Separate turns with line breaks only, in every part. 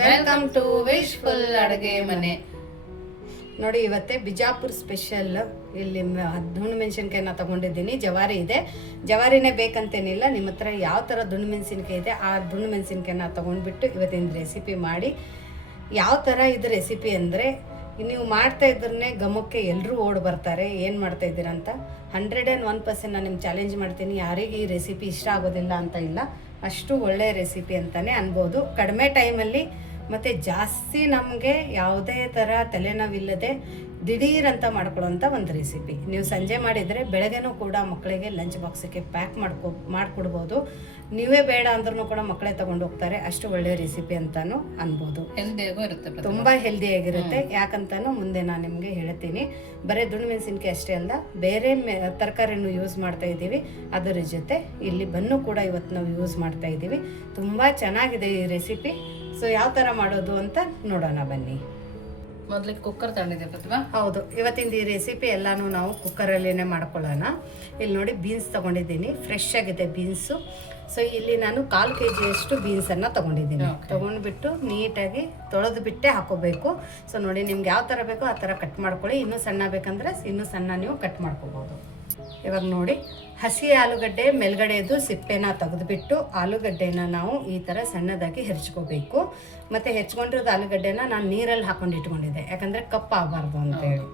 Welcome to wishful ಅಡುಗೆ ಮನೆ.
ನೋಡಿ, ಇವತ್ತೇ ಬಿಜಾಪುರ್ ಸ್ಪೆಷಲ್ ಇಲ್ಲಿ ದುಂಡು ಮೆಣಸಿನ್ಕಾಯಿನ ತಗೊಂಡಿದ್ದೀನಿ. ಜವಾರಿ ಇದೆ. ಜವಾರಿನೇ ಬೇಕಂತೇನಿಲ್ಲ. ನಿಮ್ಮ ಹತ್ರ ಯಾವ ಥರ ದುಂಡು ಮೆಣಸಿನ್ಕಾಯಿ ಇದೆ, ಆ ದುಂಡು ಮೆಣಸಿನ್ಕಾಯಿನ ತೊಗೊಂಡ್ಬಿಟ್ಟು ಇವತ್ತಿನ ರೆಸಿಪಿ ಮಾಡಿ. ಯಾವ ಥರ ಇದು ರೆಸಿಪಿ ಅಂದರೆ, ನೀವು ಮಾಡ್ತಾ ಇದ್ರನ್ನೇ ಗಮಕ್ಕೆ ಎಲ್ಲರೂ ಓಡ್ ಬರ್ತಾರೆ. ಏನು ಮಾಡ್ತಾ ಇದ್ದೀರಾ ಅಂತ? ಹಂಡ್ರೆಡ್ ಆ್ಯಂಡ್ ಒನ್ ಪರ್ಸೆಂಟ್ ನಾನು ನಿಮ್ಗೆ ಚಾಲೆಂಜ್ ಮಾಡ್ತೀನಿ. ಯಾರಿಗೆ ಈ ರೆಸಿಪಿ ಇಷ್ಟ ಆಗೋದಿಲ್ಲ ಅಂತ ಇಲ್ಲ. ಅಷ್ಟು ಒಳ್ಳೆಯ ರೆಸಿಪಿ ಅಂತಲೇ ಅನ್ಬೋದು. ಕಡಿಮೆ ಟೈಮಲ್ಲಿ ಮತ್ತು ಜಾಸ್ತಿ ನಮಗೆ ಯಾವುದೇ ಥರ ತಲೆನೋವಿಲ್ಲದೆ ದಿಢೀರಂತ ಅಂತ ಮಾಡ್ಕೊಳ್ಳೋಂಥ ಒಂದು ರೆಸಿಪಿ ನೀವು ಸಂಜೆ ಮಾಡಿದರೆ ಬೆಳಗ್ಗೆನೂ ಕೂಡ ಮಕ್ಕಳಿಗೆ ಲಂಚ್ ಬಾಕ್ಸಿಗೆ ಪ್ಯಾಕ್ ಮಾಡ್ಕೊ ಮಾಡಿಕೊಡ್ಬೋದು. ನೀವೇ ಬೇಡ ಅಂದ್ರೂ ಕೂಡ ಮಕ್ಕಳೇ ತಗೊಂಡು ಹೋಗ್ತಾರೆ. ಅಷ್ಟು ಒಳ್ಳೆಯ ರೆಸಿಪಿ ಅಂತಾನು ಅನ್ಬೋದು.
ಹೆಲ್ದಿಯಾಗೂ ಇರುತ್ತೆ.
ತುಂಬ ಹೆಲ್ದಿಯಾಗಿರುತ್ತೆ ಯಾಕಂತಾನು ಮುಂದೆ ನಾನು ನಿಮಗೆ ಹೇಳ್ತೀನಿ. ಬರೀ ದುಂಡು ಮೆಣಸಿನ್ಕಾಯಿ ಅಷ್ಟೇ ಅಲ್ಲ ಬೇರೆ ಮೆ- ತರಕಾರಿನೂ ಯೂಸ್ ಮಾಡ್ತಾ ಇದ್ದೀವಿ. ಅದರ ಜೊತೆ ಇಲ್ಲಿ ಬನ್ನು ಕೂಡ ಇವತ್ತು ನಾವು ಯೂಸ್ ಮಾಡ್ತಾ ಇದ್ದೀವಿ. ತುಂಬ ಚೆನ್ನಾಗಿದೆ ಈ ರೆಸಿಪಿ ಸೊ ಯಾವ ಥರ ಮಾಡೋದು ಅಂತ ನೋಡೋಣ ಬನ್ನಿ.
ಮೊದಲಿಗೆ ಕುಕ್ಕರ್ ತಗೊಂಡಿದ್ದೆ ಪ್ರತಿಭಾ
ಹೌದು ಇವತ್ತಿನ ಈ ರೆಸಿಪಿ ಎಲ್ಲನೂ ನಾವು ಕುಕ್ಕರಲ್ಲೇ ಮಾಡ್ಕೊಳ್ಳೋಣ. ಇಲ್ಲಿ ನೋಡಿ ಬೀನ್ಸ್ ತಗೊಂಡಿದ್ದೀನಿ ಫ್ರೆಶ್ ಆಗಿದೆ ಬೀನ್ಸು ಸೊ ಇಲ್ಲಿ ನಾನು ಕಾಲು ಕೆ ಜಿಯಷ್ಟು ಬೀನ್ಸನ್ನು ತಗೊಂಡಿದ್ದೀನಿ. ತಗೊಂಡ್ಬಿಟ್ಟು ನೀಟಾಗಿ ತೊಳೆದು ಬಿಟ್ಟೆ ಹಾಕೋಬೇಕು. ಸೊ ನೋಡಿ ನಿಮ್ಗೆ ಯಾವ ಥರ ಬೇಕೋ ಆ ಥರ ಕಟ್ ಮಾಡ್ಕೊಳ್ಳಿ. ಇನ್ನೂ ಸಣ್ಣ ಬೇಕಂದ್ರೆ ಇನ್ನೂ ಸಣ್ಣ ನೀವು ಕಟ್ ಮಾಡ್ಕೋಬೋದು. ಇವಾಗ ನೋಡಿ, ಹಸಿ ಆಲೂಗಡ್ಡೆ ಮೇಲ್ಗಡೆದು ಸಿಪ್ಪೆನ ತೆಗೆದುಬಿಟ್ಟು ಆಲೂಗಡ್ಡೆನ ನಾವು ಈ ಥರ ಸಣ್ಣದಾಗಿ ಹೆಚ್ಕೋಬೇಕು ಮತ್ತು ಹೆಚ್ಕೊಂಡಿರೋದು ಆಲೂಗಡ್ಡೆನ ನಾನು ನೀರಲ್ಲಿ ಹಾಕೊಂಡು ಇಟ್ಕೊಂಡಿದ್ದೆ, ಯಾಕಂದರೆ ಕಪ್ ಆಗಬಾರ್ದು ಅಂತೇಳಿ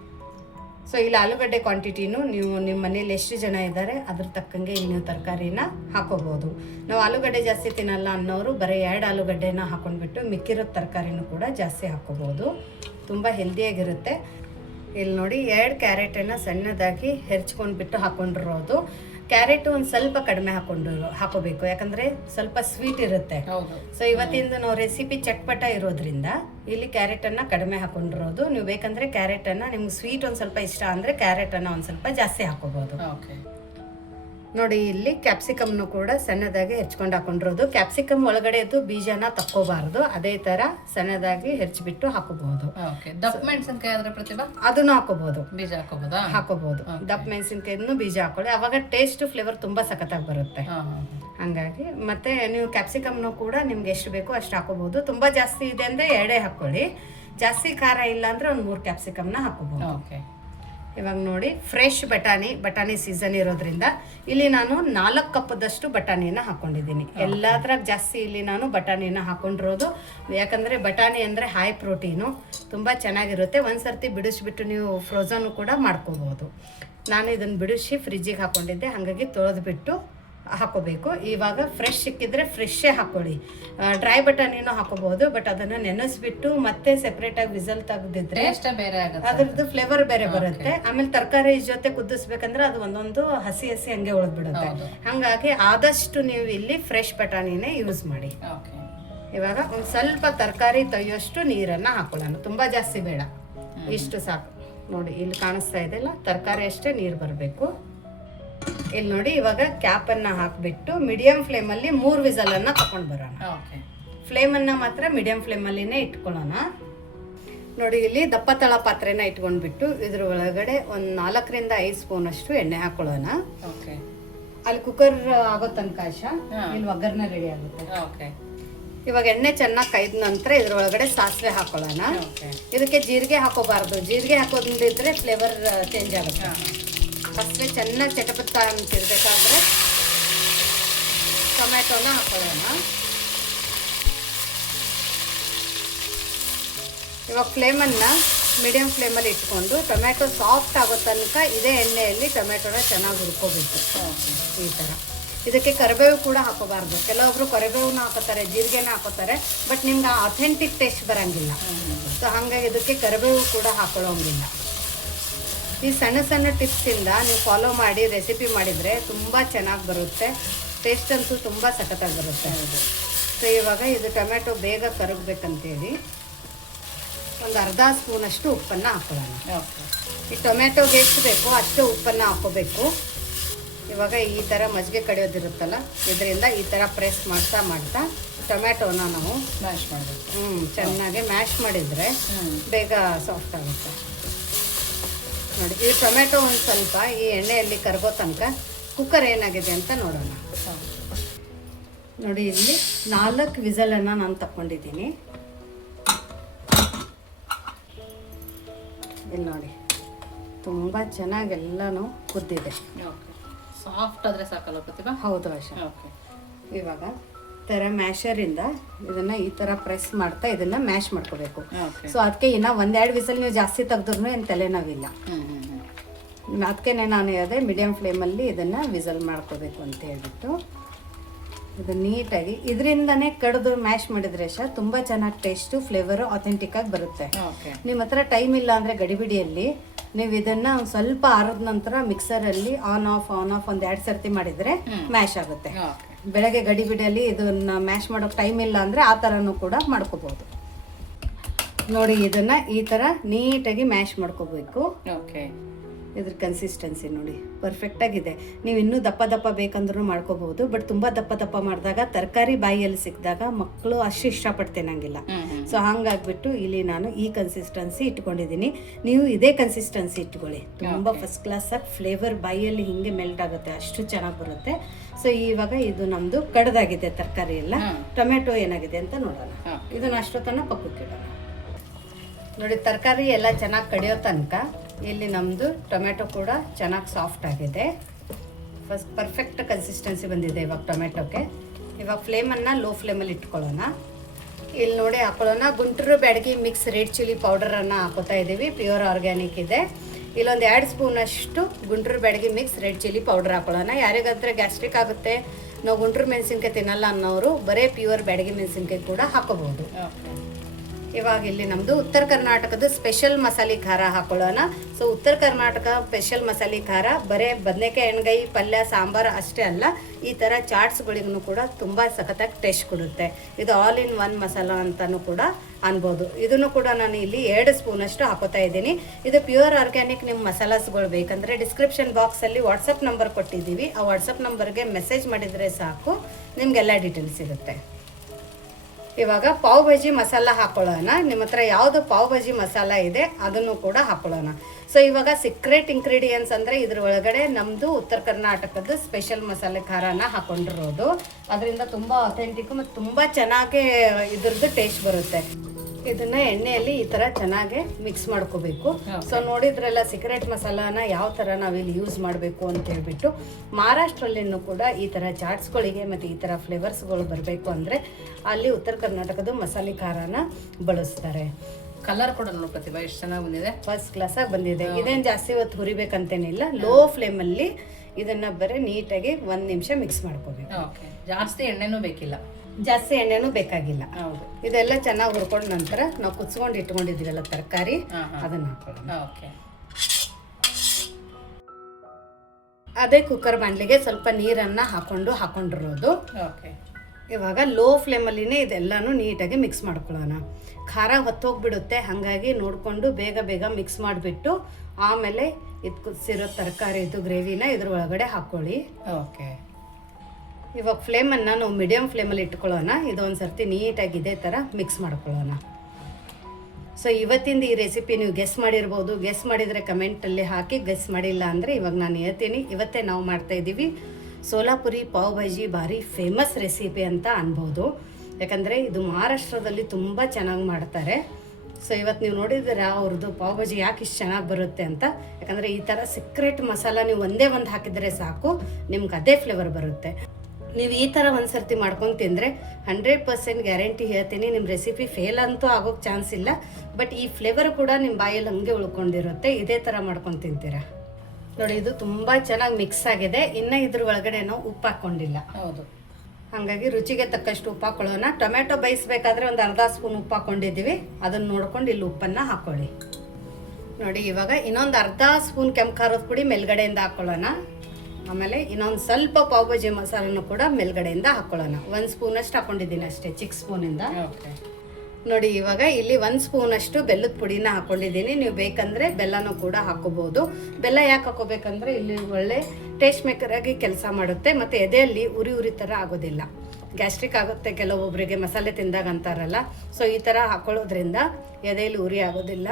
ಸೊ ಇಲ್ಲಿ ಆಲೂಗಡ್ಡೆ ಕ್ವಾಂಟಿಟಿನೂ ನೀವು ನಿಮ್ಮ ಮನೇಲಿ ಎಷ್ಟು ಜನ ಇದ್ದಾರೆ, ಅದ್ರ ತಕ್ಕಂಗೆ ನೀವು ತರಕಾರಿನ ಹಾಕೋಬೋದು. ನಾವು ಆಲೂಗಡ್ಡೆ ಜಾಸ್ತಿ ತಿನ್ನಲ್ಲ ಅನ್ನೋರು, ಬರೀ ಎರಡು ಆಲೂಗಡ್ಡೆನ ಹಾಕೊಂಡ್ಬಿಟ್ಟು ಮಿಕ್ಕಿರೋ ತರಕಾರಿನೂ ಕೂಡ ಜಾಸ್ತಿ ಹಾಕೋಬೋದು. ತುಂಬ ಹೆಲ್ದಿಯಾಗಿರುತ್ತೆ ಇಲ್ಲಿ ನೋಡಿ ಎರಡು ಕ್ಯಾರೆಟನ್ನು ಸಣ್ಣದಾಗಿ ಹೆರ್ಚ್ಕೊಂಡ್ಬಿಟ್ಟು ಹಾಕೊಂಡಿರೋದು. ಕ್ಯಾರೆಟ್ ಒಂದು ಸ್ವಲ್ಪ ಕಡಿಮೆ ಹಾಕೊಂಡು ಹಾಕೋಬೇಕು ಯಾಕಂದರೆ ಸ್ವಲ್ಪ ಸ್ವೀಟ್ ಇರುತ್ತೆ. ಸೊ ಇವತ್ತಿಂದ ನಾವು ರೆಸಿಪಿ ಚಟ್ಪಟ ಇರೋದ್ರಿಂದ ಇಲ್ಲಿ ಕ್ಯಾರೆಟನ್ನು ಕಡಿಮೆ ಹಾಕೊಂಡಿರೋದು. ನೀವು ಬೇಕಂದ್ರೆ ಕ್ಯಾರೆಟನ್ನು ನಿಮ್ಗೆ ಸ್ವೀಟ್ ಒಂದು ಸ್ವಲ್ಪ ಇಷ್ಟ ಅಂದರೆ ಕ್ಯಾರೆಟನ್ನು ಒಂದು ಸ್ವಲ್ಪ ಜಾಸ್ತಿ ಹಾಕೋಬೋದು.
ಓಕೆ
ನೋಡಿ ಇಲ್ಲಿ ಕ್ಯಾಪ್ಸಿಕಮ್ನು ಕೂಡ ಸಣ್ಣದಾಗಿ ಹೆಚ್ಕೊಂಡು ಹಾಕೊಂಡಿರೋದು. ಕ್ಯಾಪ್ಸಿಕಮ್ ಒಳಗಡೆದು ಬೀಜನ ತಕ್ಕೋಬಾರ್ದು. ಅದೇ ಥರ ಸಣ್ಣದಾಗಿ ಹೆಚ್ಚಿಬಿಟ್ಟು ಹಾಕೋಬಹುದು.
ಓಕೆ ದಪ್ಪ ಮೆಣಸಿನ್ಕಾಯಿ ಆದ್ರೆ ಪ್ರತಿಭಾ?
ಅದನ್ನು ಹಾಕೋಬಹುದು.
ಬೀಜ ಹಾಕೋಬಹುದಾ?
ಹಾಕೋಬಹುದು. ದಪ್ಪ ಮೆಣಸಿನ್ಕಾಯಿನೂ ಬೀಜ ಹಾಕೊಳ್ಳಿ. ಅವಾಗ ಟೇಸ್ಟ್ ಫ್ಲೇವರ್ ತುಂಬಾ ಸಖತ್ತಾಗಿ ಬರುತ್ತೆ. ಹಂಗಾಗಿ ಮತ್ತೆ ನೀವು ಕ್ಯಾಪ್ಸಿಕಮ್ನು ಕೂಡ ನಿಮ್ಗೆ ಎಷ್ಟು ಬೇಕೋ ಅಷ್ಟು ಹಾಕೋಬಹುದು. ತುಂಬಾ ಜಾಸ್ತಿ ಇದೆ ಅಂದ್ರೆ ಎರಡೇ ಹಾಕೊಳ್ಳಿ. ಜಾಸ್ತಿ ಖಾರ ಇಲ್ಲ ಅಂದ್ರೆ ಒಂದು ಮೂರು ಕ್ಯಾಪ್ಸಿಕಮ್ನ ಹಾಕೋಬಹುದು.
ಓಕೆ
ಇವಾಗ ನೋಡಿ ಫ್ರೆಶ್ ಬಟಾಣಿ ಬಟಾಣಿ ಸೀಸನ್ ಇರೋದ್ರಿಂದ ಇಲ್ಲಿ ನಾನು ನಾಲ್ಕು ಕಪ್ಪದಷ್ಟು ಬಟಾಣಿಯನ್ನು ಹಾಕೊಂಡಿದ್ದೀನಿ. ಎಲ್ಲದ್ರಾಗ ಜಾಸ್ತಿ ಇಲ್ಲಿ ನಾನು ಬಟಾಣಿನ ಹಾಕೊಂಡಿರೋದು. ಯಾಕಂದ್ರೆ ಬಟಾಣಿ ಅಂದ್ರೆ ಹೈ ಪ್ರೋಟೀನು ತುಂಬಾ ಚೆನ್ನಾಗಿರುತ್ತೆ. ಒಂದ್ಸರ್ತಿ ಬಿಡಿಸ್ಬಿಟ್ಟು ನೀವು ಫ್ರೋಝನ್ ಕೂಡ ಮಾಡ್ಕೋಬಹುದು ನಾನು ಇದನ್ನು ಬಿಡಿಸಿ ಫ್ರಿಜ್ಜಿಗೆ ಹಾಕೊಂಡಿದ್ದೆ. ಹಾಗಾಗಿ ತೊಳೆದ್ಬಿಟ್ಟು ಹಾಕೋಬೇಕು. ಇವಾಗ ಫ್ರೆಶ್ ಸಿಕ್ಕಿದ್ರೆ ಫ್ರೆಶ್ಶೇ ಹಾಕೊಳ್ಳಿ. ಡ್ರೈ ಬಟಾಣಿನೂ ಹಾಕೋಬಹುದು ಬಟ್ ಅದನ್ನು ನೆನೆಸ್ಬಿಟ್ಟು ಮತ್ತೆ ಸೆಪ್ರೇಟಾಗಿ ವಿಸಲ್ ತೆಗೆದಿದ್ರೆ
ಬೇರೆ
ಅದ್ರದ್ದು ಫ್ಲೇವರ್ ಬೇರೆ ಬರುತ್ತೆ. ಆಮೇಲೆ ತರಕಾರಿ ಜೊತೆ ಕುದಿಸ್ಬೇಕಂದ್ರೆ ಅದು ಒಂದೊಂದು ಹಸಿ ಹಸಿ ಹಂಗೆ ಉಳಿದ್ಬಿಡುತ್ತೆ. ಹಂಗಾಗಿ ಆದಷ್ಟು ನೀವು ಇಲ್ಲಿ ಫ್ರೆಶ್ ಬಟಾಣಿನೇ ಯೂಸ್ ಮಾಡಿ. ಇವಾಗ ಒಂದು ಸ್ವಲ್ಪ ತರಕಾರಿ ತೊಯ್ಯೋಷ್ಟು ನೀರನ್ನ ಹಾಕೊಳ್ಳೋಣ. ತುಂಬಾ ಜಾಸ್ತಿ ಬೇಡ. ಇಷ್ಟು ಸಾಕು. ನೋಡಿ ಇಲ್ಲಿ ಕಾಣಿಸ್ತಾ ಇದೆಲ್ಲ ತರಕಾರಿ ಅಷ್ಟೇ ನೀರು ಬರಬೇಕು. ಇಲ್ಲಿ ನೋಡಿ ಇವಾಗ ಕ್ಯಾಪನ್ನು ಹಾಕಿಬಿಟ್ಟು ಮೀಡಿಯಂ ಫ್ಲೇಮಲ್ಲಿ ಮೂರು ವಿಸಲನ್ನು ತಗೊಂಡು ಬರೋಣ.
ಓಕೆ
ಫ್ಲೇಮನ್ನು ಮಾತ್ರ ಮೀಡಿಯಂ ಫ್ಲೇಮಲ್ಲಿನೇ ಇಟ್ಕೊಳ್ಳೋಣ. ನೋಡಿ ಇಲ್ಲಿ ದಪ್ಪ ತಳ ಪಾತ್ರೆನ ಇಟ್ಕೊಂಡ್ಬಿಟ್ಟು ಇದ್ರ ಒಳಗಡೆ ಒಂದು ನಾಲ್ಕರಿಂದ ಐದು ಸ್ಪೂನ್ ಅಷ್ಟು ಎಣ್ಣೆ ಹಾಕೊಳ್ಳೋಣ.
ಓಕೆ
ಅಲ್ಲಿ ಕುಕ್ಕರ್ ಆಗೋ ತನಕ ಇಲ್ಲಿ ಒಗ್ಗರಣೆ ರೆಡಿ ಆಗುತ್ತೆ.
ಓಕೆ
ಇವಾಗ ಎಣ್ಣೆ ಚೆನ್ನಾಗಿ ಕೈದ ನಂತರ ಇದ್ರ ಒಳಗಡೆ ಸಾಸಿವೆ ಹಾಕೊಳ್ಳೋಣ. ಇದಕ್ಕೆ ಜೀರಿಗೆ ಹಾಕೋಬಾರ್ದು. ಜೀರಿಗೆ ಹಾಕೋದ್ರಿಂದ ಫ್ಲೇವರ್ ಚೇಂಜ್ ಆಗುತ್ತೆ. ಸಾಸಿವೆ ಚೆನ್ನಾಗಿ ಚಟಪಟ ಅಂತಿರ್ಬೇಕಾದ್ರೆ ಟೊಮ್ಯಾಟೋನ ಹಾಕೊಳ್ಳೋಣ. ಇವಾಗ ಫ್ಲೇಮನ್ನು ಮೀಡಿಯಂ ಫ್ಲೇಮಲ್ಲಿ ಇಟ್ಕೊಂಡು ಟೊಮ್ಯಾಟೊ ಸಾಫ್ಟ್ ಆಗೋ ತನಕ ಇದೇ ಎಣ್ಣೆಯಲ್ಲಿ ಟೊಮ್ಯಾಟೊನ ಚೆನ್ನಾಗಿ ಹುರ್ಕೋಬೇಕು. ಈ ಥರ. ಇದಕ್ಕೆ ಕರಿಬೇವು ಕೂಡ ಹಾಕೋಬಾರ್ದು. ಕೆಲವೊಬ್ರು ಕರಿಬೇವನ್ನ ಹಾಕೋತಾರೆ ಜೀರಿಗೆನ ಹಾಕೋತಾರೆ ಬಟ್ ನಿಮ್ಗೆ ಅಥೆಂಟಿಕ್ ಟೇಸ್ಟ್ ಬರೋಂಗಿಲ್ಲ. ಸೊ ಹಾಗಾಗಿ ಇದಕ್ಕೆ ಕರಿಬೇವು ಕೂಡ ಹಾಕೊಳ್ಳೋಂಗಿಲ್ಲ. ಈ ಸಣ್ಣ ಸಣ್ಣ ಟಿಪ್ಸಿಂದ ನೀವು ಫಾಲೋ ಮಾಡಿ ರೆಸಿಪಿ ಮಾಡಿದರೆ ತುಂಬ ಚೆನ್ನಾಗಿ ಬರುತ್ತೆ. ಟೇಸ್ಟ್ ಅಂತೂ ತುಂಬ ಸಖತ್ತಾಗಿ ಬರುತ್ತೆ. ಸೊ ಇವಾಗ ಇದು ಟೊಮ್ಯಾಟೊ ಬೇಗ ಕರಗಬೇಕಂತೇಳಿ ಒಂದು ಅರ್ಧ ಸ್ಪೂನಷ್ಟು ಉಪ್ಪನ್ನು ಹಾಕೋಣ
ಓಕೆ
ಈ ಟೊಮ್ಯಾಟೊಗೆ ಎಷ್ಟು ಬೇಕೋ ಅಷ್ಟು ಉಪ್ಪನ್ನು ಹಾಕೋಬೇಕು. ಇವಾಗ ಈ ಥರ ಮಜ್ಜಿಗೆ ಕಡಿಯೋದಿರುತ್ತಲ್ಲ ಇದರಿಂದ ಈ ಥರ ಪ್ರೆಸ್ ಮಾಡ್ತಾ ಮಾಡ್ತಾ ಟೊಮ್ಯಾಟೋನ ನಾವು
ಮ್ಯಾಶ್ ಮಾಡಬೇಕು.
ಹ್ಞೂ ಚೆನ್ನಾಗಿ ಮ್ಯಾಶ್ ಮಾಡಿದರೆ ಬೇಗ ಸಾಫ್ಟ್ ಆಗುತ್ತೆ. ನೋಡಿ ಈ ಟೊಮೆಟೊ ಒಂದು ಸ್ವಲ್ಪ ಈ ಎಣ್ಣೆಯಲ್ಲಿ ಕರಗೋ ತನಕ ಕುಕ್ಕರ್ ಏನಾಗಿದೆ ಅಂತ ನೋಡೋಣ. ನೋಡಿ ಇಲ್ಲಿ ನಾಲ್ಕು ವಿಸಲನ್ನು ನಾನು ತಗೊಂಡಿದ್ದೀನಿ ಇಲ್ಲಿ ನೋಡಿ ತುಂಬ ಚೆನ್ನಾಗೆಲ್ಲನೂ ಕುದ್ದಿದೆ.
ಸಾಫ್ಟ್ ಆದರೆ ಸಾಕಲ್ಲ
ಹೌದು
ಅಷ್ಟೇ
ಇವಾಗ ಥರ ಮ್ಯಾಶರಿಂದ ಇದನ್ನು ಈ ಥರ ಪ್ರೆಸ್ ಮಾಡ್ತಾ ಇದನ್ನು ಮ್ಯಾಶ್ ಮಾಡ್ಕೋಬೇಕು. ಸೊ ಅದಕ್ಕೆ ಇನ್ನು ಒಂದೆರಡು ವಿಸಲ್ ನೀವು ಜಾಸ್ತಿ ತೆಗೆದ್ರೂ ಏನು ತಲೆನೋವಿಲ್ಲ ಅದಕ್ಕೆ ನಾನು ಹೇಳಿದೆ ಮೀಡಿಯಮ್ ಫ್ಲೇಮಲ್ಲಿ ಇದನ್ನು ವಿಸಲ್ ಮಾಡ್ಕೋಬೇಕು ಅಂತ ಹೇಳ್ಬಿಟ್ಟು. ಇದು ನೀಟಾಗಿ ಇದರಿಂದನೇ ಕಡಿದು ಮ್ಯಾಶ್ ಮಾಡಿದ್ರೆ ಶಾ ತುಂಬ ಚೆನ್ನಾಗಿ ಟೇಸ್ಟು ಫ್ಲೇವರು ಆಗಿ ಬರುತ್ತೆ. ನಿಮ್ಮ ಹತ್ರ ಟೈಮ್ ಇಲ್ಲ ಅಂದರೆ ಗಡಿಬಿಡಿಯಲ್ಲಿ ನೀವು ಇದನ್ನ ಒಂದು ಸ್ವಲ್ಪ ಆರಿದ ನಂತರ ಮಿಕ್ಸರಲ್ಲಿ ಆನ್ ಆಫ್ ಆನ್ ಆಫ್ ಒಂದು ಎರಡು ಸರ್ತಿ ಮಾಡಿದರೆ ಮ್ಯಾಶ್ ಆಗುತ್ತೆ. ಬೆಳಗ್ಗೆ ಗಡಿಬಿಡಿಯಲ್ಲಿ ಇದನ್ನ ಮ್ಯಾಶ್ ಮಾಡೋಕೆ ಟೈಮ್ ಇಲ್ಲ ಅಂದರೆ ಆ ಥರನೂ ಕೂಡ ಮಾಡ್ಕೋಬೋದು. ನೋಡಿ, ಇದನ್ನು ಈ ಥರ ನೀಟಾಗಿ ಮ್ಯಾಶ್ ಮಾಡ್ಕೋಬೇಕು.
ಓಕೆ
ಇದ್ರ ಕನ್ಸಿಸ್ಟೆನ್ಸಿ ನೋಡಿ. ಪರ್ಫೆಕ್ಟಾಗಿದೆ ನೀವು ಇನ್ನೂ ದಪ್ಪ ದಪ್ಪ ಬೇಕಂದ್ರೂ ಮಾಡ್ಕೋಬಹುದು ಬಟ್ ತುಂಬ ದಪ್ಪ ದಪ್ಪ ಮಾಡಿದಾಗ ತರಕಾರಿ ಬಾಯಿಯಲ್ಲಿ ಸಿಕ್ಕಿದಾಗ ಮಕ್ಕಳು ಅಷ್ಟು ಇಷ್ಟಪಟ್ಟು ತಿನ್ನಂಗಿಲ್ಲ
ಹ್ಞೂ ಹ್ಞೂ
ಸೊ ಹಾಗಾಗ್ಬಿಟ್ಟು ಇಲ್ಲಿ ನಾನು ಈ ಕನ್ಸಿಸ್ಟೆನ್ಸಿ ಇಟ್ಕೊಂಡಿದ್ದೀನಿ. ನೀವು ಇದೇ ಕನ್ಸಿಸ್ಟೆನ್ಸಿ ಇಟ್ಕೊಳ್ಳಿ. ತುಂಬ ಫಸ್ಟ್ ಕ್ಲಾಸಾಗಿ ಫ್ಲೇವರ್ ಬಾಯಿಯಲ್ಲಿ ಹಿಂಗೆ ಮೆಲ್ಟ್ ಆಗುತ್ತೆ ಅಷ್ಟು ಚೆನ್ನಾಗಿ ಬರುತ್ತೆ. ಸೊ ಇವಾಗ ಇದು ನಮ್ಮದು ಕಡ್ದಾಗಿದೆ ತರಕಾರಿ ಎಲ್ಲ. ಟೊಮೆಟೊ ಏನಾಗಿದೆ ಅಂತ ನೋಡೋಣ. ಇದನ್ನು ಅಷ್ಟೊತ್ತನ ಪಕ್ಕಕ್ಕೆ ಇಡೋಣ. ನೋಡಿ ತರಕಾರಿ ಎಲ್ಲ ಚೆನ್ನಾಗಿ ಕಡಿಯೋ ತನಕ ಇಲ್ಲಿ ನಮ್ಮದು ಟೊಮೆಟೊ ಕೂಡ ಚೆನ್ನಾಗಿ ಸಾಫ್ಟ್ ಆಗಿದೆ. ಫಸ್ಟ್ ಪರ್ಫೆಕ್ಟ್ ಕನ್ಸಿಸ್ಟೆನ್ಸಿ ಬಂದಿದೆ ಇವಾಗ ಟೊಮೆಟೊಗೆ. ಇವಾಗ ಫ್ಲೇಮನ್ನು ಲೋ ಫ್ಲೇಮಲ್ಲಿ ಇಟ್ಕೊಳ್ಳೋಣ. ಇಲ್ಲಿ ನೋಡಿ ಹಾಕೊಳ್ಳೋಣ. Guntur Byadgi mix red chilli ಪೌಡರನ್ನು ಹಾಕೋತಾ ಇದ್ದೀವಿ ಪ್ಯೂರ್ ಆರ್ಗ್ಯಾನಿಕ್ ಇದೆ. ಇಲ್ಲೊಂದು ಎರಡು ಸ್ಪೂನಷ್ಟು Guntur Byadgi mix red chilli powder ಹಾಕೊಳ್ಳೋಣ. ಯಾರಿಗಾದ್ರೆ ಗ್ಯಾಸ್ಟ್ರಿಕ್ ಆಗುತ್ತೆ, ನಾವು ಗುಂಟೂರು ಮೆಣಸಿನ್ಕಾಯಿ ತಿನ್ನಲ್ಲ ಅನ್ನೋರು ಬರೀ ಪ್ಯೂರ್ ಬ್ಯಾಡಗಿ ಮೆಣಸಿನ್ಕಾಯಿ ಕೂಡ ಹಾಕೋಬಹುದು. ಇವಾಗ ಇಲ್ಲಿ ನಮ್ಮದು ಉತ್ತರ ಕರ್ನಾಟಕದ ಸ್ಪೆಷಲ್ ಮಸಾಲೆ ಖಾರ ಹಾಕೊಳ್ಳೋಣ. ಸೊ ಉತ್ತರ ಕರ್ನಾಟಕ ಸ್ಪೆಷಲ್ ಮಸಾಲೆ ಖಾರ, ಬರೇ ಬದನೆಕಾಯಿ ಎಣ್ಗಾಯಿ, ಪಲ್ಯ, ಸಾಂಬಾರು ಅಷ್ಟೇ ಅಲ್ಲ, ಈ ಥರ ಚಾಟ್ಸ್ಗಳಿಗೂ ಕೂಡ ತುಂಬ ಸಖತ್ತಾಗಿ ಟೇಸ್ಟ್ ಕೊಡುತ್ತೆ. ಇದು ಆಲ್ ಇನ್ ಒನ್ ಮಸಾಲ ಅಂತಲೂ ಕೂಡ ಅನ್ಬೋದು. ಇದನ್ನು ಕೂಡ ನಾನು ಇಲ್ಲಿ ಎರಡು ಸ್ಪೂನಷ್ಟು ಹಾಕೋತಾ ಇದ್ದೀನಿ. ಇದು ಪ್ಯೂರ್ ಆರ್ಗ್ಯಾನಿಕ್ ನಿಮ್ಮ ಮಸಾಲಾಸ್ಗಳು ಬೇಕಂದರೆ ಡಿಸ್ಕ್ರಿಪ್ಷನ್ ಬಾಕ್ಸಲ್ಲಿ ವಾಟ್ಸಪ್ ನಂಬರ್ ಕೊಟ್ಟಿದ್ದೀವಿ. ಆ ವಾಟ್ಸಪ್ ನಂಬರ್ಗೆ ಮೆಸೇಜ್ ಮಾಡಿದರೆ ಸಾಕು, ನಿಮಗೆಲ್ಲ ಡೀಟೇಲ್ಸ್ ಇರುತ್ತೆ. ಇವಾಗ ಪಾವ್ ಭಾಜಿ ಮಸಾಲ ಹಾಕೊಳ್ಳೋಣ. ನಿಮ್ಮ ಹತ್ರ ಯಾವುದು ಪಾವ್ ಭಾಜಿ ಮಸಾಲ ಇದೆ, ಅದನ್ನು ಕೂಡ ಹಾಕೊಳ್ಳೋಣ. ಸೊ ಇವಾಗ ಸೀಕ್ರೆಟ್ ಇಂಗ್ರೀಡಿಯೆಂಟ್ಸ್ ಅಂದರೆ ಇದ್ರ ಒಳಗಡೆ ನಮ್ಮದು ಉತ್ತರ ಕರ್ನಾಟಕದ ಸ್ಪೆಷಲ್ ಮಸಾಲೆ ಖಾರನ ಹಾಕೊಂಡಿರೋದು. ಅದರಿಂದ ತುಂಬ ಅಥೆಂಟಿಕ್ ಮತ್ತು ತುಂಬ ಚೆನ್ನಾಗಿ ಇದ್ರದ್ದು ಟೇಸ್ಟ್ ಬರುತ್ತೆ. ಇದನ್ನ ಎಣ್ಣೆಯಲ್ಲಿ ಈ ತರ ಚೆನ್ನಾಗಿ ಮಿಕ್ಸ್ ಮಾಡ್ಕೋಬೇಕು. ಸೊ ನೋಡಿದ್ರೆಲ್ಲ ಸಿಗರೇಟ್ ಮಸಾಲಾನ ಯಾವ ಥರ ನಾವಿಲ್ಲಿ ಯೂಸ್ ಮಾಡಬೇಕು ಅಂತ ಹೇಳ್ಬಿಟ್ಟು ಮಹಾರಾಷ್ಟ್ರಲ್ಲಿನೂ ಕೂಡ ಈ ಥರ ಚಾಟ್ಸ್ಗಳಿಗೆ ಮತ್ತು ಈ ಥರ ಫ್ಲೇವರ್ಸ್ಗಳು ಬರಬೇಕು ಅಂದ್ರೆ ಅಲ್ಲಿ ಉತ್ತರ ಕರ್ನಾಟಕದ ಮಸಾಲೆ ಖಾರನ ಬಳಸ್ತಾರೆ.
ಕಲರ್ ಕೂಡ ನೋಡ್ಕೊತೀವ ಪ್ರತಿಭಾ ಎಷ್ಟು ಚೆನ್ನಾಗಿ ಬಂದಿದೆ.
ಫಸ್ಟ್ ಕ್ಲಾಸಾಗಿ ಬಂದಿದೆ. ಇದೇನು ಜಾಸ್ತಿ ಹೊತ್ತು ಹುರಿಬೇಕಂತೇನಿಲ್ಲ ಲೋ ಫ್ಲೇಮಲ್ಲಿ ಇದನ್ನ ಬರೀ ನೀಟಾಗಿ ಒಂದ್ ನಿಮಿಷ ಮಿಕ್ಸ್ ಮಾಡ್ಕೋಬೇಕು.
ಜಾಸ್ತಿ ಎಣ್ಣೆನೂ ಬೇಕಿಲ್ಲ.
ಜಾಸ್ತಿ ಎಣ್ಣೆನೂ ಬೇಕಾಗಿಲ್ಲ.
ಹೌದು.
ಇದೆಲ್ಲ ಚೆನ್ನಾಗಿ ಹುರ್ಕೊಂಡ ನಂತರ ನಾವು ಕುಚ್ಕೊಂಡು ಇಟ್ಕೊಂಡಿದ್ದೀವಲ್ಲ ತರಕಾರಿ
ಹಾಂ ಹಾಂ.
ಅದನ್ನ ಹಾಕೊಳ್ಳೋಣ.
ಓಕೆ.
ಅದೇ ಕುಕ್ಕರ್ ಬಾಣಲಿಗೆ ಸ್ವಲ್ಪ ನೀರನ್ನ ಹಾಕೊಂಡು ಹಾಕೊಂಡಿರೋದು.
ಓಕೆ.
ಇವಾಗ ಲೋ ಫ್ಲೇಮಲ್ಲಿನೇ ಇದೆಲ್ಲಾನು ನೀಟಾಗಿ ಮಿಕ್ಸ್ ಮಾಡ್ಕೊಳ್ಳೋಣ. ಖಾರ ಹೊತ್ತೋಗ್ಬಿಡುತ್ತೆ ಹಾಗಾಗಿ ನೋಡಿಕೊಂಡು ಬೇಗ ಬೇಗ ಮಿಕ್ಸ್ ಮಾಡಿಬಿಟ್ಟು ಆಮೇಲೆ ಇದು ಕುದಿಸಿರೋ ತರಕಾರಿದು ಗ್ರೇವಿನ ಇದ್ರ ಒಳಗಡೆ ಹಾಕ್ಕೊಳ್ಳಿ
ಓಕೆ.
ಇವಾಗ ಫ್ಲೇಮನ್ನು ನಾವು ಮೀಡಿಯಮ್ ಫ್ಲೇಮಲ್ಲಿ ಇಟ್ಕೊಳ್ಳೋಣ. ಇದೊಂದು ಸರ್ತಿ ನೀಟಾಗಿ ಇದೇ ಥರ ಮಿಕ್ಸ್ ಮಾಡ್ಕೊಳ್ಳೋಣ. ಸೊ ಇವತ್ತಿಂದ ಈ ರೆಸಿಪಿ ನೀವು ಗೆಸ್ ಮಾಡಿರ್ಬೋದು. ಗೆಸ್ ಮಾಡಿದರೆ ಕಮೆಂಟಲ್ಲಿ ಹಾಕಿ ಗೆಸ್ ಮಾಡಿಲ್ಲ ಅಂದರೆ ಇವಾಗ ನಾನು ಹೇಳ್ತೀನಿ. ಇವತ್ತೇ ನಾವು ಮಾಡ್ತಾ ಇದ್ದೀವಿ ಸೋಲಾಪುರಿ ಪಾವ್ ಭಾಜಿ ಭಾರಿ ಫೇಮಸ್ ರೆಸಿಪಿ ಅಂತ ಅನ್ಬೋದು. ಯಾಕಂದರೆ ಇದು ಮಹಾರಾಷ್ಟ್ರದಲ್ಲಿ ತುಂಬ ಚೆನ್ನಾಗಿ ಮಾಡ್ತಾರೆ. ಸೊ ಇವತ್ತು ನೀವು ನೋಡಿದ್ರೆ ಅವ್ರದ್ದು ಪಾವ್ ಭಾಜಿ ಯಾಕೆ ಇಷ್ಟು ಚೆನ್ನಾಗಿ ಬರುತ್ತೆ ಅಂತ. ಯಾಕಂದರೆ ಈ ಥರ ಸಿಕ್ರೆಟ್ ಮಸಾಲ ನೀವು ಒಂದೇ ಒಂದು ಹಾಕಿದರೆ ಸಾಕು. ನಿಮ್ಗೆ ಅದೇ ಫ್ಲೇವರ್ ಬರುತ್ತೆ. ನೀವು ಈ ಥರ ಒಂದು ಸರ್ತಿ ಮಾಡ್ಕೊಂಡು ತಿಂದರೆ ಹಂಡ್ರೆಡ್ ಪರ್ಸೆಂಟ್ ಗ್ಯಾರಂಟಿ ಹೇಳ್ತೀನಿ. ನಿಮ್ಮ ರೆಸಿಪಿ ಫೇಲ್ ಅಂತೂ ಆಗೋಕ್ಕೆ ಚಾನ್ಸ್ ಇಲ್ಲ. ಬಟ್ ಈ ಫ್ಲೇವರ್ ಕೂಡ ನಿಮ್ಮ ಬಾಯಲ್ಲಿ ಹಂಗೆ ಉಳ್ಕೊಂಡಿರುತ್ತೆ. ಇದೇ ಥರ ಮಾಡ್ಕೊಂಡು ತಿಂತೀರಾ? ನೋಡಿ ಇದು ತುಂಬ ಚೆನ್ನಾಗಿ ಮಿಕ್ಸ್ ಆಗಿದೆ. ಇನ್ನು ಇದ್ರ ಒಳಗಡೆ ನಾವು ಉಪ್ಪು ಹಾಕ್ಕೊಂಡಿಲ್ಲ
ಹೌದು.
ಹಾಗಾಗಿ ರುಚಿಗೆ ತಕ್ಕಷ್ಟು ಉಪ್ಪು ಹಾಕೊಳ್ಳೋಣ. ಟೊಮೆಟೊ ಬೇಯಿಸ್ಬೇಕಾದ್ರೆ ಒಂದು ಅರ್ಧ ಸ್ಪೂನ್ ಉಪ್ಪು ಹಾಕ್ಕೊಂಡಿದ್ದೀವಿ ಅದನ್ನು ನೋಡ್ಕೊಂಡು ಇಲ್ಲಿ ಉಪ್ಪನ್ನು ಹಾಕ್ಕೊಳ್ಳಿ ನೋಡಿ ಇವಾಗ ಇನ್ನೊಂದು ಅರ್ಧ ಸ್ಪೂನ್ ಕೆಂಪು ಖಾರದ ಪುಡಿ ಮೇಲ್ಗಡೆಯಿಂದ ಹಾಕ್ಕೊಳ್ಳೋಣ ಆಮೇಲೆ ಇನ್ನೊಂದು ಸ್ವಲ್ಪ ಪಾವ್ ಭಾಜಿ ಮಸಾಲನ್ನು ಕೂಡ ಮೇಲ್ಗಡೆಯಿಂದ ಹಾಕೊಳ್ಳೋಣ. ಒಂದು ಸ್ಪೂನಷ್ಟು ಹಾಕೊಂಡಿದ್ದೀನಿ ಅಷ್ಟೇ ಚಿಕ್ಕ ಸ್ಪೂನಿಂದ. ನೋಡಿ ಇವಾಗ ಇಲ್ಲಿ ಒಂದು ಸ್ಪೂನಷ್ಟು ಬೆಲ್ಲದ ಪುಡಿನ ಹಾಕೊಂಡಿದ್ದೀನಿ. ನೀವು ಬೇಕಂದರೆ ಬೆಲ್ಲನೂ ಕೂಡ ಹಾಕೋಬಹುದು ಬೆಲ್ಲ ಯಾಕೆ ಹಾಕೋಬೇಕಂದ್ರೆ ಇಲ್ಲಿ ಒಳ್ಳೆ ಟೇಸ್ಟ್ ಮೇಕರ್ ಆಗಿ ಕೆಲಸ ಮಾಡುತ್ತೆ ಮತ್ತು ಎದೆಯಲ್ಲಿ ಉರಿ ಉರಿ ಥರ ಆಗೋದಿಲ್ಲ. ಗ್ಯಾಸ್ಟ್ರಿಕ್ ಆಗುತ್ತೆ ಕೆಲವೊಬ್ಬರಿಗೆ ಮಸಾಲೆ ತಿಂದಾಗ ಅಂತಾರಲ್ಲ. ಸೊ ಈ ಥರ ಹಾಕೊಳ್ಳೋದ್ರಿಂದ ಎದೆಯಲ್ಲಿ ಉರಿ ಆಗೋದಿಲ್ಲ.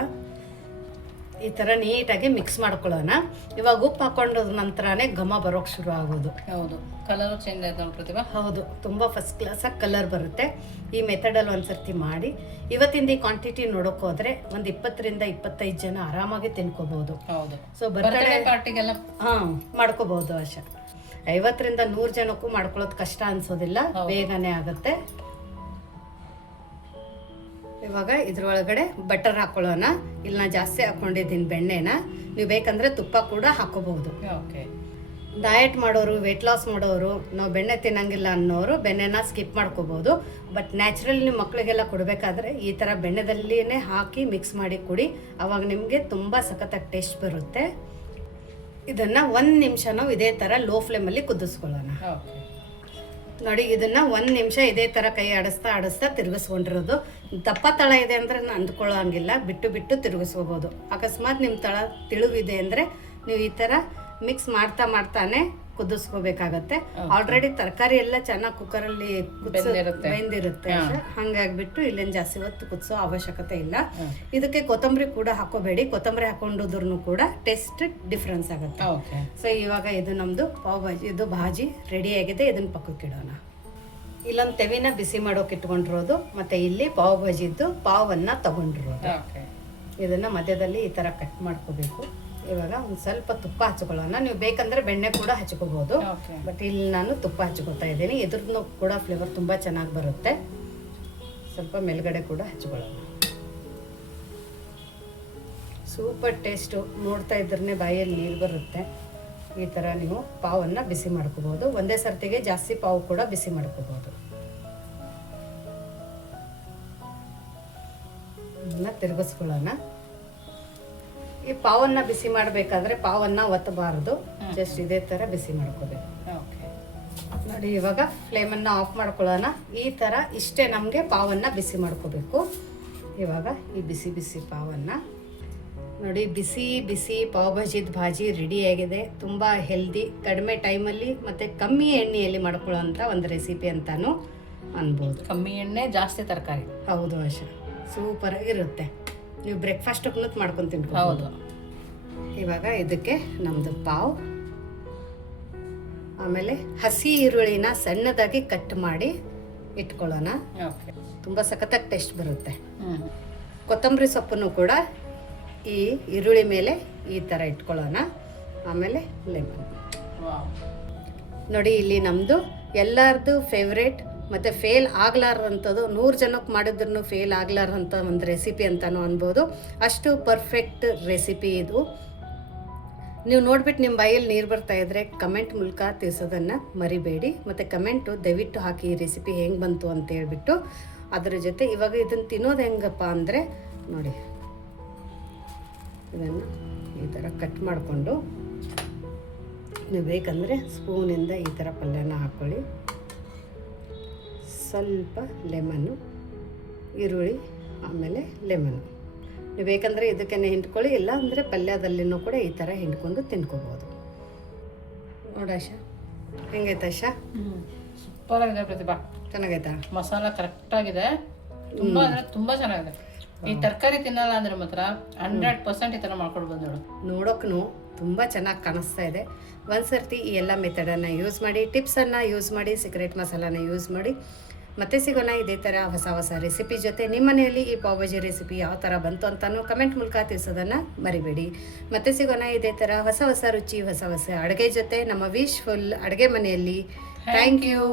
ಈ ತರ ನೀಟಾಗಿ ಮಿಕ್ಸ್ ಮಾಡ್ಕೊಳ್ಳೋಣ. ಇವಾಗ ಉಪ್ಪು ಹಾಕೊಂಡ ನಂತರನೇ ಘಮ ಬರೋಕ್ ಶುರು ಆಗೋದು.
ಹೌದು. ಕಲರ್ ಚೇಂಜ್ ಆಯ್ತು ಪ್ರತಿಭಾ.
ಹೌದು. ತುಂಬಾ ಫಸ್ಟ್ ಕ್ಲಾಸಾಗಿ ಕಲರ್ ಬರುತ್ತೆ. ಈ ಮೆಥಡಲ್ಲಿ ಒಂದ್ಸರ್ತಿ ಮಾಡಿ. ಇವತ್ತಿಂದ ಈ ಕ್ವಾಂಟಿಟಿ ನೋಡೋಕೆ ಹೋದ್ರೆ ಒಂದ್ ಇಪ್ಪತ್ತರಿಂದ ಇಪ್ಪತ್ತೈದು ಜನ ಆರಾಮಾಗಿ ತಿನ್ಕೋಬಹುದು
ಹೌದು.
ಸೊ ಬರ್ತ್ಡೇ
ಪಾರ್ಟಿಗೆಲ್ಲ
ಹಾಂ ಮಾಡ್ಕೋಬಹುದು ಆಶಾ. ಐವತ್ತರಿಂದ ನೂರ್ ಜನಕ್ಕೂ ಮಾಡ್ಕೊಳ್ಳೋದು ಕಷ್ಟ ಅನ್ಸೋದಿಲ್ಲ. ಬೇಗನೆ ಆಗುತ್ತೆ. ಇವಾಗ ಇದ್ರೊಳಗಡೆ ಬಟರ್ ಹಾಕೊಳ್ಳೋಣ. ಇಲ್ಲಿ ನಾ ಜಾಸ್ತಿ ಹಾಕೊಂಡಿದ್ದೀನಿ ಬೆಣ್ಣೆನ. ನೀವು ಬೇಕಂದ್ರೆ ತುಪ್ಪ ಕೂಡ ಹಾಕೋಬಹುದು.
ಓಕೆ
ಡಯಟ್ ಮಾಡೋರು ವೆಯ್ಟ್ ಲಾಸ್ ಮಾಡೋರು ನಾವು ಬೆಣ್ಣೆ ತಿನ್ನಂಗಿಲ್ಲ ಅನ್ನೋರು ಬೆಣ್ಣೆನ ಸ್ಕಿಪ್ ಮಾಡ್ಕೋಬಹುದು. ಬಟ್ ನ್ಯಾಚುರಲ್ ನಿಮ್ಮ ಮಕ್ಕಳಿಗೆಲ್ಲ ಕೊಡಬೇಕಾದ್ರೆ ಈ ಥರ ಬೆಣ್ಣೆದಲ್ಲಿನೇ ಹಾಕಿ ಮಿಕ್ಸ್ ಮಾಡಿ ಕುಡಿ. ಅವಾಗ ನಿಮಗೆ ತುಂಬ ಸಖತ್ತಾಗಿ ಟೇಸ್ಟ್ ಬರುತ್ತೆ. ಇದನ್ನು ಒಂದು ನಿಮಿಷ ನಾವು ಇದೇ ಥರ ಲೋ ಫ್ಲೇಮಲ್ಲಿ ಕುದಿಸ್ಕೊಳ್ಳೋಣ.
ಓಕೆ
ನೋಡಿ, ಇದನ್ನ ಒಂದು ನಿಮಿಷ ಇದೇ ಥರ ಕೈ ಆಡಿಸ್ತಾ ಆಡಿಸ್ತಾ ತಿರುಗಿಸ್ಕೊಂಡಿರೋದು. ದಪ್ಪ ತಳ ಇದೆ ಅಂದರೆ ಅಂದ್ಕೊಳ್ಳೋಂಗಿಲ್ಲ ಬಿಟ್ಟು ಬಿಟ್ಟು ತಿರುಗಿಸ್ಕೋಬೋದು. ಅಕಸ್ಮಾತ್ ನಿಮ್ಮ ತಳ ತಿಳುವಿದೆ ಅಂದರೆ ನೀವು ಈ ಥರ ಮಿಕ್ಸ್ ಮಾಡ್ತಾ ಮಾಡ್ತಾನೆ ಕುದಿಸ್ಕೋಬೇಕಾಗತ್ತೆ. ಆಲ್ರೆಡಿ ತರಕಾರಿ ಎಲ್ಲ ಚೆನ್ನಾಗಿ ಕುಕ್ಕರಲ್ಲಿ
ಬೆಂದಿರುತ್ತೆ.
ಬೆಂದಿರುತ್ತೆ. ಹಂಗಾಗ್ಬಿಟ್ಟು ಇಲ್ಲೇನು ಜಾಸ್ತಿ ಹೊತ್ತು ಕುದಿಸೋ ಅವಶ್ಯಕತೆ ಇಲ್ಲ. ಇದಕ್ಕೆ ಕೊತ್ತಂಬರಿ ಕೂಡ ಹಾಕೋಬೇಡಿ. ಕೊತ್ತಂಬರಿ ಹಾಕೊಂಡಿದ್ರು ಕೂಡ ಟೇಸ್ಟ್ ಡಿಫ್ರೆನ್ಸ್ ಆಗುತ್ತೆ. ಸೊ ಇವಾಗ ಇದು ನಮ್ದು ಪಾವ್ ಭಾಜಿ ಇದು ಭಾಜಿ ರೆಡಿ ಆಗಿದೆ. ಇದನ್ನ ಪಕ್ಕಕ್ಕೆ ಇಡೋಣ. ಇಲ್ಲೊಂದು ತೆವಿನ ಬಿಸಿ ಮಾಡೋಕೆ ಇಟ್ಕೊಂಡಿರೋದು ಮತ್ತೆ ಇಲ್ಲಿ ಪಾವ್ ಭಾಜಿದ್ದು ಪಾವನ್ನ ತಗೊಂಡಿರೋದು. ಇದನ್ನ ಮಧ್ಯದಲ್ಲಿ ಈ ತರ ಕಟ್ ಮಾಡ್ಕೋಬೇಕು. ಇವಾಗ ಒಂದು ಸ್ವಲ್ಪ ತುಪ್ಪ ಹಚ್ಕೊಳ್ಳೋಣ. ನೀವು ಬೇಕಂದ್ರೆ ಬೆಣ್ಣೆ ಕೂಡ ಹಚ್ಕೋಬಹುದು ಬಟ್ ಇಲ್ಲಿ ನಾನು ತುಪ್ಪ ಹಚ್ಕೋತಾ ಇದ್ದೀನಿ. ಇದ್ರದ್ದು ಕೂಡ ಫ್ಲೇವರ್ ತುಂಬ ಚೆನ್ನಾಗಿ ಬರುತ್ತೆ. ಸ್ವಲ್ಪ ಮೇಲ್ಗಡೆ ಕೂಡ ಹಚ್ಕೊಳ್ಳೋಣ. ಸೂಪರ್ ಟೇಸ್ಟು ನೋಡ್ತಾ ಇದ್ರೆ ಬಾಯಲ್ಲಿ ನೀರು ಬರುತ್ತೆ. ಈ ಥರ ನೀವು ಪಾವನ್ನು ಬಿಸಿ ಮಾಡ್ಕೋಬೋದು. ಒಂದೇ ಸರ್ತಿಗೆ ಜಾಸ್ತಿ ಪಾವು ಕೂಡ ಬಿಸಿ ಮಾಡ್ಕೋಬೋದು. ಇದನ್ನ ತಿರುಗಿಸ್ಕೊಳ್ಳೋಣ. ಈ ಪಾವನ್ನ ಬಿಸಿ ಮಾಡಬೇಕಾದ್ರೆ ಪಾವನ್ನ ಒತ್ತಬಾರದು ಜಸ್ಟ್ ಇದೇ ಥರ ಬಿಸಿ ಮಾಡ್ಕೋಬೇಕು. ನೋಡಿ ಇವಾಗ ಫ್ಲೇಮನ್ನು ಆಫ್ ಮಾಡ್ಕೊಳ್ಳೋಣ. ಈ ಥರ ಇಷ್ಟೇ ನಮಗೆ ಪಾವನ್ನ ಬಿಸಿ ಮಾಡ್ಕೋಬೇಕು. ಇವಾಗ ಈ ಬಿಸಿ ಬಿಸಿ ಪಾವನ್ನ. ನೋಡಿ ಬಿಸಿ ಬಿಸಿ ಪಾವ್ ಭಾಜಿದ ಭಾಜಿ ರೆಡಿಯಾಗಿದೆ ತುಂಬ ಹೆಲ್ದಿ ಕಡಿಮೆ ಟೈಮಲ್ಲಿ ಮತ್ತು ಕಮ್ಮಿ ಎಣ್ಣೆಯಲ್ಲಿ ಮಾಡ್ಕೊಳ್ಳೋಂಥ ಒಂದು ರೆಸಿಪಿ ಅಂತಲೂ ಅನ್ಬೋದು.
ಕಮ್ಮಿ ಎಣ್ಣೆ ಜಾಸ್ತಿ ತರಕಾರಿ.
ಹೌದು ಆಶಾ. ಸೂಪರಾಗಿರುತ್ತೆ ನೀವು ಬ್ರೇಕ್ಫಾಸ್ಟ್ ಮಾಡ್ಕೊಂಡು ತಿನ್ಬೋದು
ಹೌದು.
ಇವಾಗ ಇದಕ್ಕೆ ನಮ್ಮದು ಪಾವ್. ಆಮೇಲೆ ಹಸಿ ಈರುಳ್ಳಿನ ಸಣ್ಣದಾಗಿ ಕಟ್ ಮಾಡಿ ಇಟ್ಕೊಳ್ಳೋಣ. ತುಂಬ ಸಖತ್ತಾಗಿ ಟೇಸ್ಟ್ ಬರುತ್ತೆ. ಕೊತ್ತಂಬರಿ ಸೊಪ್ಪನ್ನು ಕೂಡ ಈ ಈರುಳ್ಳಿ ಮೇಲೆ ಈ ಥರ ಇಟ್ಕೊಳ್ಳೋಣ. ಆಮೇಲೆ ಲೆಮನ್ ನೋಡಿ ಇಲ್ಲಿ ನಮ್ಮದು ಎಲ್ಲರದು ಫೇವ್ರೇಟ್ ಮತ್ತು ಫೇಲ್ ಆಗ್ಲಾರ್ದಂಥದ್ದು, ನೂರು ಜನಕ್ಕೆ ಮಾಡಿದ್ರು ಫೇಲ್ ಆಗ್ಲಾರಂಥ ಒಂದು ರೆಸಿಪಿ ಅಂತಲೂ ಅನ್ಬೋದು. ಅಷ್ಟು ಪರ್ಫೆಕ್ಟ್ ರೆಸಿಪಿ ಇದು. ನೀವು ನೋಡ್ಬಿಟ್ಟು ನಿಮ್ಮ ಬಾಯಲ್ಲಿ ನೀರು ಬರ್ತಾ ಇದ್ರೆ ಕಮೆಂಟ್ ಮೂಲಕ ತಿಳಿಸೋದನ್ನು ಮರಿಬೇಡಿ. ಮತ್ತು ಕಮೆಂಟು ದಯವಿಟ್ಟು ಹಾಕಿ ಈ ರೆಸಿಪಿ ಹೆಂಗೆ ಬಂತು ಅಂತ ಹೇಳ್ಬಿಟ್ಟು ಅದರ ಜೊತೆ ಇವಾಗ ಇದನ್ನು ತಿನ್ನೋದು ಹೆಂಗಪ್ಪ ಅಂದರೆ ನೋಡಿ. ಇದನ್ನು ಈ ಥರ ಕಟ್ ಮಾಡಿಕೊಂಡು, ನೀವು ಬೇಕಂದರೆ ಸ್ಪೂನಿಂದ ಈ ಥರ ಪಲ್ಯನ ಹಾಕ್ಕೊಳ್ಳಿ ಸ್ವಲ್ಪ ಲೆಮನ್ನು ಈರುಳ್ಳಿ ಆಮೇಲೆ ಲೆಮನ್ನು ನೀವು ಬೇಕಂದರೆ ಇದಕ್ಕೇನೆ ಹಿಂಡ್ಕೊಳ್ಳಿ ಇಲ್ಲ ಅಂದರೆ ಪಲ್ಯದಲ್ಲಿನೂ ಕೂಡ ಈ ಥರ ಹಿಂಡ್ಕೊಂಡು ತಿನ್ಕೋಬೋದು. ನೋಡಾಶ ಹೆಂಗೈತೆ ಆಶಾ?
ಸೂಪರ್ ಆಗಿದೆ ಪ್ರತಿಭಾ.
ಚೆನ್ನಾಗೈತಾ?
ಮಸಾಲ ಕರೆಕ್ಟಾಗಿದೆ. ತುಂಬ ಅಂದರೆ ತುಂಬಾ ಚೆನ್ನಾಗಿದೆ. ಈ ತರಕಾರಿ ತಿನ್ನಲ್ಲ ಅಂದ್ರೆ ಮಾತ್ರ ಹಂಡ್ರೆಡ್ ಪರ್ಸೆಂಟ್ ಈ ತರ ಮಾಡ್ಕೊಡ್ಬೋದು ನೋಡು.
ನೋಡೋಕ್ಕೂ ತುಂಬ ಚೆನ್ನಾಗಿ ಕಾಣಿಸ್ತಾ ಇದೆ. ಒಂದು ಸರ್ತಿ ಈ ಎಲ್ಲ ಮೆಥಡನ್ನು ಯೂಸ್ ಮಾಡಿ ಟಿಪ್ಸನ್ನು ಯೂಸ್ ಮಾಡಿ ಸೀಕ್ರೆಟ್ ಮಸಾಲಾನ ಯೂಸ್ ಮಾಡಿ ಮತ್ತೆ ಸಿಗೋಣ ಇದೇ ಥರ ಹೊಸ ಹೊಸ ರೆಸಿಪಿ ಜೊತೆ ನಿಮ್ಮ ಮನೆಯಲ್ಲಿ ಈ ಪಾವ್ಭಾಜಿ ರೆಸಿಪಿ ಯಾವ ಥರ ಬಂತು ಅಂತಲೂ ಕಮೆಂಟ್ ಮೂಲಕ ತಿಳಿಸೋದನ್ನು ಮರಿಬೇಡಿ. ಮತ್ತೆ ಸಿಗೋಣ ಇದೇ ಥರ ಹೊಸ ಹೊಸ ರುಚಿ, ಹೊಸ ಹೊಸ ಅಡುಗೆ ಜೊತೆ ನಮ್ಮ ವಿಶ್ ಫುಲ್ ಅಡುಗೆ ಮನೆಯಲ್ಲಿ. Thank you